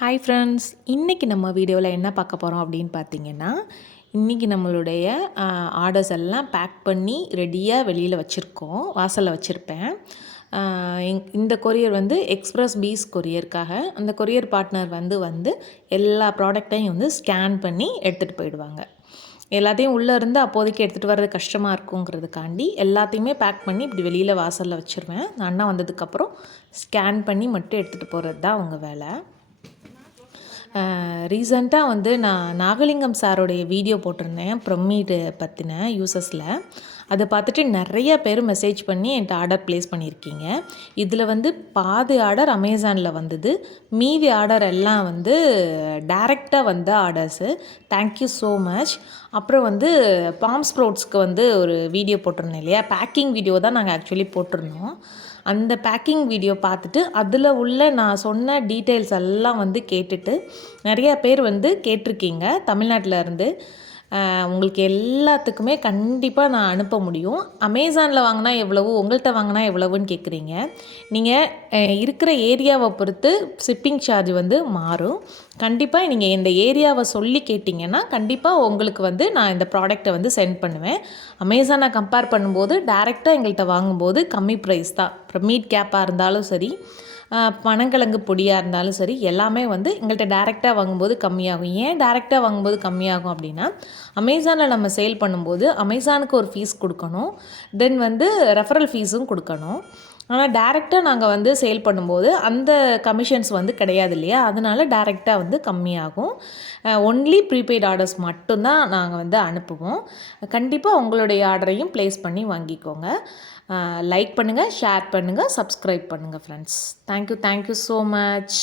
Hi friends, இன்றைக்கி நம்ம வீடியோவில் என்ன பார்க்க போகிறோம் அப்படின்னு பார்த்தீங்கன்னா, இன்றைக்கி நம்மளுடைய ஆர்டர்ஸ் எல்லாம் பேக் பண்ணி ரெடியாக வெளியில் வச்சுருக்கோம், வாசலில் வச்சுருப்பேன். இந்த கொரியர் வந்து எக்ஸ்பிரஸ் பீஸ் கொரியருக்காக அந்த கொரியர் பார்ட்னர் வந்து எல்லா ப்ராடக்டையும் வந்து ஸ்கேன் பண்ணி எடுத்துகிட்டு போயிடுவாங்க. எல்லாத்தையும் உள்ளே இருந்து அப்போதைக்கு எடுத்துகிட்டு வர்றது கஷ்டமாக இருக்குங்கிறதுக்காண்டி எல்லாத்தையுமே பேக் பண்ணி இப்படி வெளியில் வாசலில் வச்சுருவேன். அண்ணா வந்ததுக்கப்புறம் ஸ்கேன் பண்ணி மட்டும் எடுத்துகிட்டு போகிறது தான் அவங்க வேலை. ரீசெண்டாக வந்து நான் நாகலிங்கம் சாரோடைய வீடியோ போட்டிருந்தேன் ப்ரொமீடு பற்றின யூசஸில். அதை பார்த்துட்டு நிறைய பேர் மெசேஜ் பண்ணி என்கிட்ட ஆர்டர் ப்ளேஸ் பண்ணியிருக்கீங்க. இதில் வந்து பாதி ஆர்டர் அமேசானில் வந்தது, மீதி ஆர்டர் எல்லாம் வந்து டைரெக்டாக வந்த ஆர்டர்ஸு. Thank you so much. அப்புறம் வந்து பாம் ஸ்ப்ரவுட்ஸ்க்கு வந்து ஒரு வீடியோ போட்டிருந்தேன் இல்லையா, பேக்கிங் வீடியோ தான் நாங்கள் ஆக்சுவலி போட்டிருந்தோம். அந்த பேக்கிங் வீடியோ பார்த்துட்டு அதில் உள்ள நான் சொன்ன டீட்டெயில்ஸ் எல்லாம் வந்து கேட்டுட்டு நிறையா பேர் வந்து கேட்டிருக்கீங்க தமிழ்நாட்டில் இருந்து. உங்களுக்கு எல்லாத்துக்குமே கண்டிப்பாக நான் அனுப்ப முடியும். அமேசானில் வாங்கினா எவ்வளவு, உங்கள்கிட்ட வாங்கினா எவ்வளவுன்னு கேட்குறீங்க. நீங்கள் இருக்கிற ஏரியாவை பொறுத்து ஷிப்பிங் சார்ஜ் வந்து மாறும். கண்டிப்பாக நீங்கள் இந்த ஏரியாவை சொல்லி கேட்டிங்கன்னா கண்டிப்பாக உங்களுக்கு வந்து நான் இந்த ப்ராடக்டை வந்து சென்ட் பண்ணுவேன். அமேசானை கம்பேர் பண்ணும்போது டைரெக்டாக எங்கள்கிட்ட வாங்கும்போது கம்மி ப்ரைஸ் தான். அப்புறம் மீட் கேப்பாக இருந்தாலும் சரி, பனங்கிழங்கு பொடியாக இருந்தாலும் சரி, எல்லாமே வந்து எங்கள்கிட்ட டைரெக்டாக வாங்கும்போது கம்மியாகும். ஏன் டைரெக்டாக வாங்கும்போது கம்மியாகும் அப்படின்னா, அமேசானில் நம்ம சேல் பண்ணும்போது அமேசானுக்கு ஒரு ஃபீஸ் கொடுக்கணும், தென் வந்து ரெஃபரல் ஃபீஸும் கொடுக்கணும். ஆனால் டைரெக்டாக நாங்கள் வந்து சேல் பண்ணும்போது அந்த கமிஷன்ஸ் வந்து கிடையாது இல்லையா, அதனால டைரெக்டாக வந்து கம்மியாகும். ஒன்லி ப்ரீபெய்ட் ஆர்டர்ஸ் மட்டும்தான் நாங்கள் வந்து அனுப்புவோம். கண்டிப்பாக உங்களுடைய ஆர்டரையும் ப்ளேஸ் பண்ணி வாங்கிக்கோங்க. லைக் பண்ணுங்கள், ஷேர் பண்ணுங்கள், சப்ஸ்கிரைப் பண்ணுங்கள் ஃப்ரெண்ட்ஸ். Thank you so much.